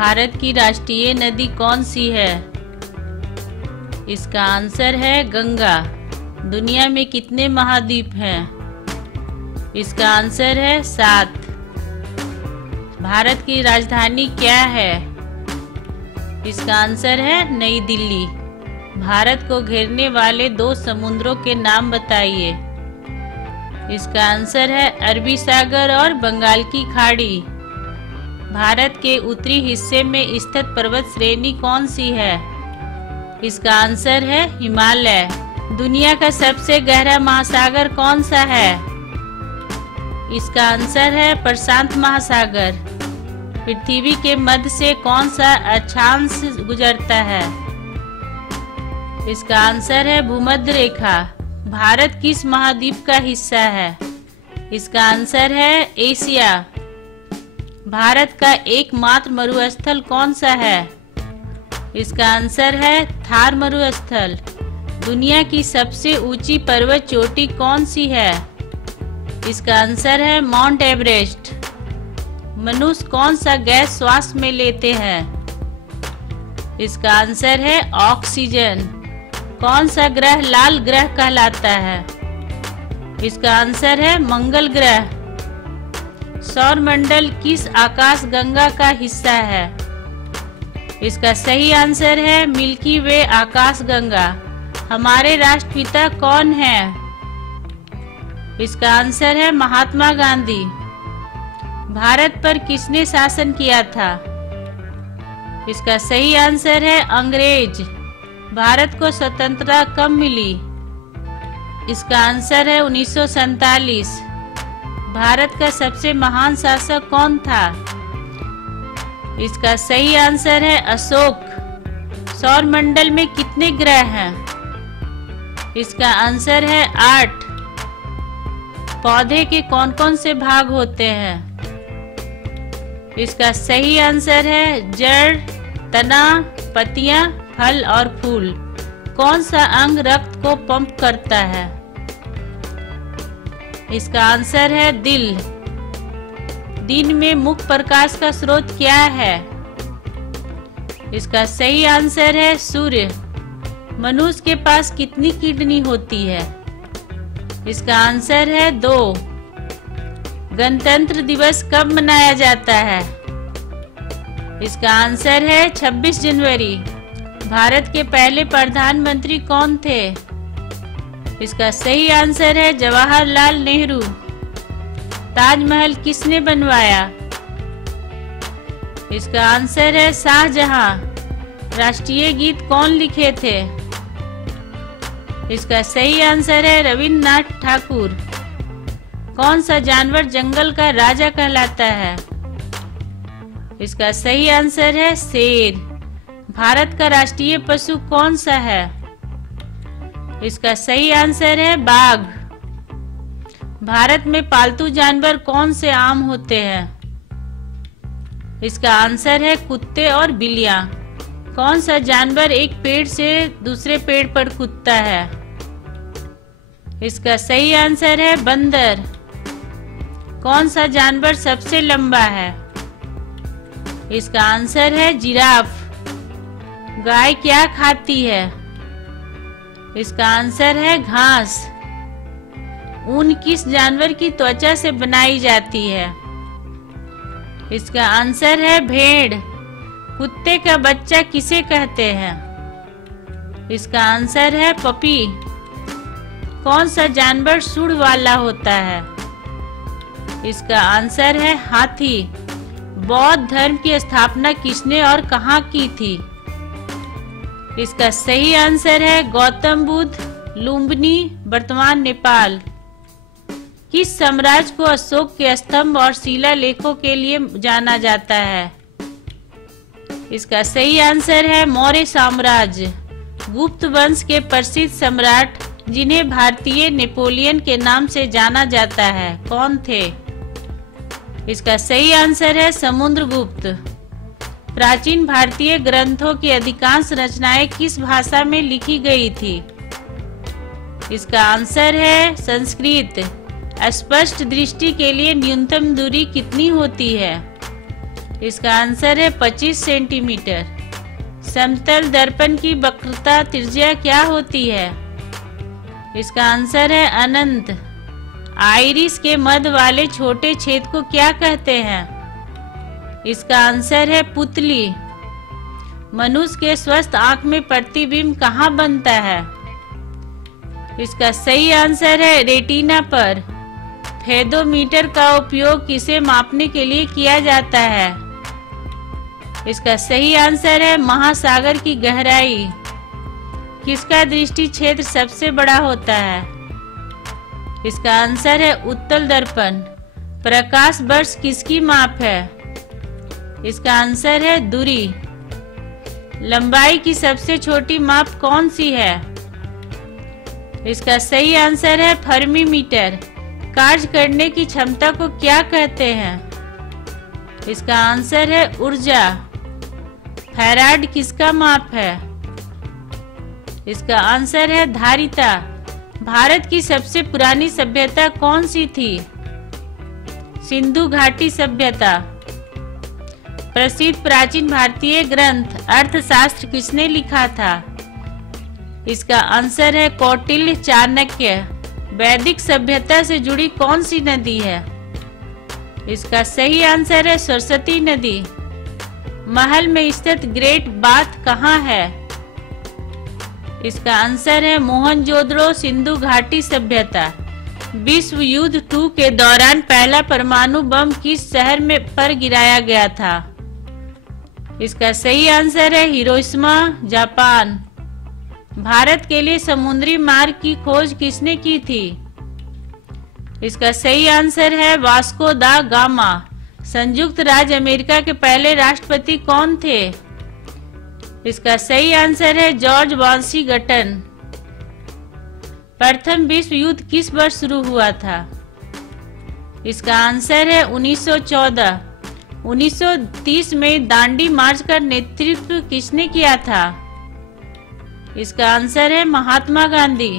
भारत की राष्ट्रीय नदी कौन सी है? इसका आंसर है गंगा। दुनिया में कितने महाद्वीप हैं? इसका आंसर है 7। भारत की राजधानी क्या है? इसका आंसर है नई दिल्ली। भारत को घेरने वाले 2 समुद्रों के नाम बताइए। इसका आंसर है अरबी सागर और बंगाल की खाड़ी। भारत के उत्तरी हिस्से में स्थित पर्वत श्रेणी कौन सी है? इसका आंसर है हिमालय। दुनिया का सबसे गहरा महासागर कौन सा है? इसका आंसर है प्रशांत महासागर। पृथ्वी के मध्य से कौन सा अक्षांश गुजरता है? इसका आंसर है भूमध्य रेखा। भारत किस महाद्वीप का हिस्सा है? इसका आंसर है एशिया। भारत का एकमात्र मरुस्थल कौन सा है? इसका आंसर है थार मरुस्थल। दुनिया की सबसे ऊंची पर्वत चोटी कौन सी है? इसका आंसर है माउंट एवरेस्ट। मनुष्य कौन सा गैस श्वास में लेते हैं? इसका आंसर है ऑक्सीजन। कौन सा ग्रह लाल ग्रह कहलाता है? इसका आंसर है मंगल ग्रह। सौर मंडल किस आकाश गंगा का हिस्सा है? इसका सही आंसर है मिल्की वे आकाश गंगा। हमारे राष्ट्रपिता कौन है? इसका आंसर है महात्मा गांधी। भारत पर किसने शासन किया था? इसका सही आंसर है अंग्रेज। भारत को स्वतंत्रता कब मिली? इसका आंसर है 1947। भारत का सबसे महान शासक कौन था? इसका सही आंसर है अशोक। सौर मंडल में कितने ग्रह हैं? इसका आंसर है 8। पौधे के कौन कौन से भाग होते हैं? इसका सही आंसर है जड़, तना, पत्तियां, फल और फूल। कौन सा अंग रक्त को पंप करता है? इसका आंसर है दिल। दिन में मुख्य प्रकाश का स्रोत क्या है? इसका सही आंसर है सूर्य। मनुष्य के पास कितनी किडनी होती है? इसका आंसर है 2। गणतंत्र दिवस कब मनाया जाता है? इसका आंसर है 26 जनवरी। भारत के पहले प्रधानमंत्री कौन थे? इसका सही आंसर है जवाहरलाल नेहरू। ताजमहल किसने बनवाया? इसका आंसर है शाहजहां। राष्ट्रीय गीत कौन लिखे थे? इसका सही आंसर है रविन्द्रनाथ ठाकुर। कौन सा जानवर जंगल का राजा कहलाता है? इसका सही आंसर है शेर। भारत का राष्ट्रीय पशु कौन सा है? इसका सही आंसर है बाघ। भारत में पालतू जानवर कौन से आम होते हैं? इसका आंसर है कुत्ते और बिल्लियां। कौन सा जानवर एक पेड़ से दूसरे पेड़ पर कूदता है? इसका सही आंसर है बंदर। कौन सा जानवर सबसे लंबा है? इसका आंसर है जिराफ। गाय क्या खाती है? इसका आंसर है घास। ऊन किस जानवर की त्वचा से बनाई जाती है? इसका आंसर है भेड़। कुत्ते का बच्चा किसे कहते हैं? इसका आंसर है पपी। कौन सा जानवर सूंड वाला होता है? इसका आंसर है हाथी। बौद्ध धर्म की स्थापना किसने और कहाँ की थी? इसका सही आंसर है गौतम बुद्ध। लुम्बिनी, वर्तमान नेपाल। किस साम्राज्य को अशोक के स्तंभ और शिलालेखों के लिए जाना जाता है? इसका सही आंसर है मौर्य साम्राज्य। गुप्त वंश के प्रसिद्ध सम्राट जिन्हें भारतीय नेपोलियन के नाम से जाना जाता है कौन थे? इसका सही आंसर है समुद्रगुप्त। प्राचीन भारतीय ग्रंथों की अधिकांश रचनाएं किस भाषा में लिखी गई थी? इसका आंसर है संस्कृत। स्पष्ट दृष्टि के लिए न्यूनतम दूरी कितनी होती है? इसका आंसर है 25 सेंटीमीटर। समतल दर्पण की वक्रता त्रिज्या क्या होती है? इसका आंसर है अनंत। आइरिस के मध्य वाले छोटे छेद को क्या कहते हैं? इसका आंसर है पुतली। मनुष्य के स्वस्थ आंख में प्रतिबिंब कहाँ बनता है? इसका सही आंसर है रेटिना पर। फेदोमीटर का उपयोग किसे मापने के लिए किया जाता है? इसका सही आंसर है महासागर की गहराई। किसका दृष्टि क्षेत्र सबसे बड़ा होता है? इसका आंसर है उत्तल दर्पण। प्रकाश वर्ष किसकी माप है? इसका आंसर है दूरी। लंबाई की सबसे छोटी माप कौन सी है? इसका सही आंसर है फर्मी मीटर। कार्य करने की क्षमता को क्या कहते हैं? इसका आंसर है ऊर्जा। फैराड किसका माप है? इसका आंसर है धारिता। भारत की सबसे पुरानी सभ्यता कौन सी थी? सिंधु घाटी सभ्यता। प्रसिद्ध प्राचीन भारतीय ग्रंथ अर्थशास्त्र किसने लिखा था? इसका आंसर है कौटिल्य चाणक्य। वैदिक सभ्यता से जुड़ी कौन सी नदी है? इसका सही आंसर है सरस्वती नदी। महल में स्थित ग्रेट बाथ कहाँ है? इसका आंसर है मोहनजोदड़ो सिंधु घाटी सभ्यता। विश्व युद्ध 2 के दौरान पहला परमाणु बम किस शहर में पर गिराया गया था? इसका सही आंसर है हिरोशिमा, जापान। भारत के लिए समुद्री मार्ग की खोज किसने की थी? इसका सही आंसर है वास्को दा गामा। संयुक्त राज्य अमेरिका के पहले राष्ट्रपति कौन थे? इसका सही आंसर है जॉर्ज वॉशिंगटन। प्रथम विश्व युद्ध किस वर्ष शुरू हुआ था? इसका आंसर है 1914। 1930 में दांडी मार्च का नेतृत्व किसने किया था? इसका आंसर है महात्मा गांधी।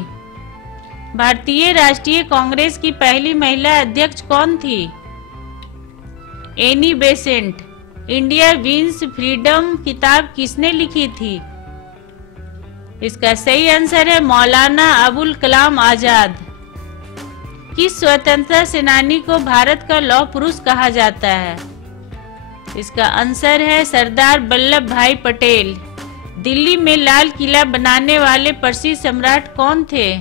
भारतीय राष्ट्रीय कांग्रेस की पहली महिला अध्यक्ष कौन थी? Annie Besant. India wins freedom किताब किसने लिखी थी? इसका सही आंसर है मौलाना अबुल कलाम आजाद। किस स्वतंत्रता सेनानी को भारत का लौह पुरुष कहा जाता है? इसका आंसर है सरदार वल्लभ भाई पटेल। दिल्ली में लाल किला बनाने वाले प्रसिद्ध सम्राट कौन थे?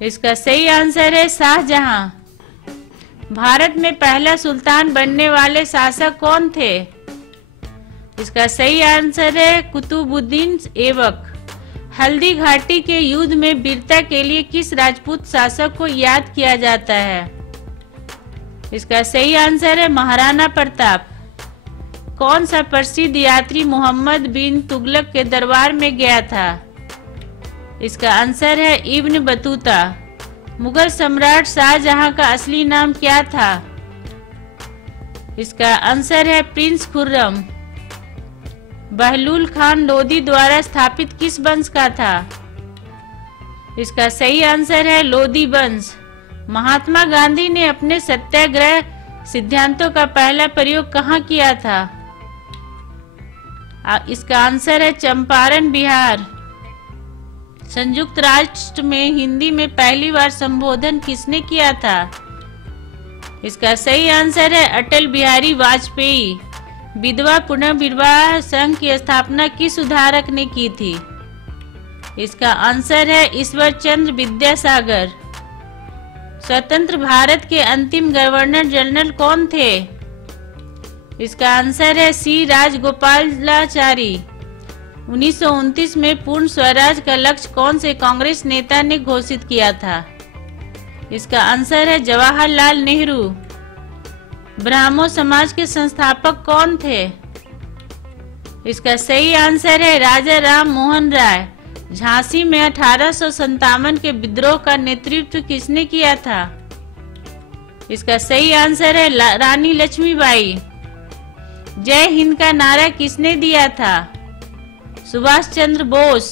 इसका सही आंसर है शाहजहां। भारत में पहला सुल्तान बनने वाले शासक कौन थे? इसका सही आंसर है कुतुबुद्दीन ऐबक। हल्दी घाटी के युद्ध में वीरता के लिए किस राजपूत शासक को याद किया जाता है? इसका सही आंसर है महाराणा प्रताप। कौन सा प्रसिद्ध यात्री मोहम्मद बिन तुगलक के दरबार में गया था? इसका आंसर है इब्न बतूता। मुगल सम्राट शाहजहां का असली नाम क्या था? इसका आंसर है प्रिंस खुर्रम। बहलूल खान लोदी द्वारा स्थापित किस वंश का था? इसका सही आंसर है लोदी वंश। महात्मा गांधी ने अपने सत्याग्रह सिद्धांतों का पहला प्रयोग कहाँ किया था? इसका आंसर है चंपारण, बिहार। संयुक्त राष्ट्र में हिंदी में पहली बार संबोधन किसने किया था? इसका सही आंसर है अटल बिहारी वाजपेयी। विधवा पुनर्विवाह संघ की स्थापना किस सुधारक ने की थी? इसका आंसर है ईश्वर चंद्र विद्यासागर। स्वतंत्र भारत के अंतिम गवर्नर जनरल कौन थे? इसका आंसर है सी राजगोपालाचारी। 1929 में पूर्ण स्वराज का लक्ष्य कौन से कांग्रेस नेता ने घोषित किया था? इसका आंसर है जवाहरलाल नेहरू। ब्राह्मो समाज के संस्थापक कौन थे? इसका सही आंसर है राजा राम मोहन राय। झांसी में 1857 के विद्रोह का नेतृत्व किसने किया था? इसका सही आंसर है रानी लक्ष्मीबाई। जय हिंद का नारा किसने दिया था? सुभाष चंद्र बोस।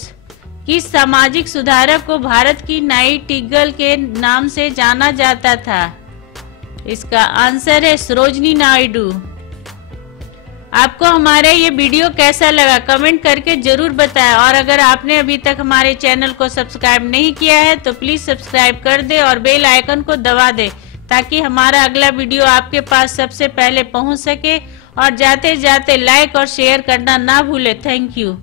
किस सामाजिक सुधारक को भारत की नाइटिंगेल के नाम से जाना जाता था? इसका आंसर है सरोजिनी नायडू। आपको हमारा ये वीडियो कैसा लगा कमेंट करके जरूर बताएं, और अगर आपने अभी तक हमारे चैनल को सब्सक्राइब नहीं किया है तो प्लीज सब्सक्राइब कर दे और बेल आइकन को दबा दे ताकि हमारा अगला वीडियो आपके पास सबसे पहले पहुंच सके। और जाते जाते लाइक और शेयर करना ना भूले। Thank you.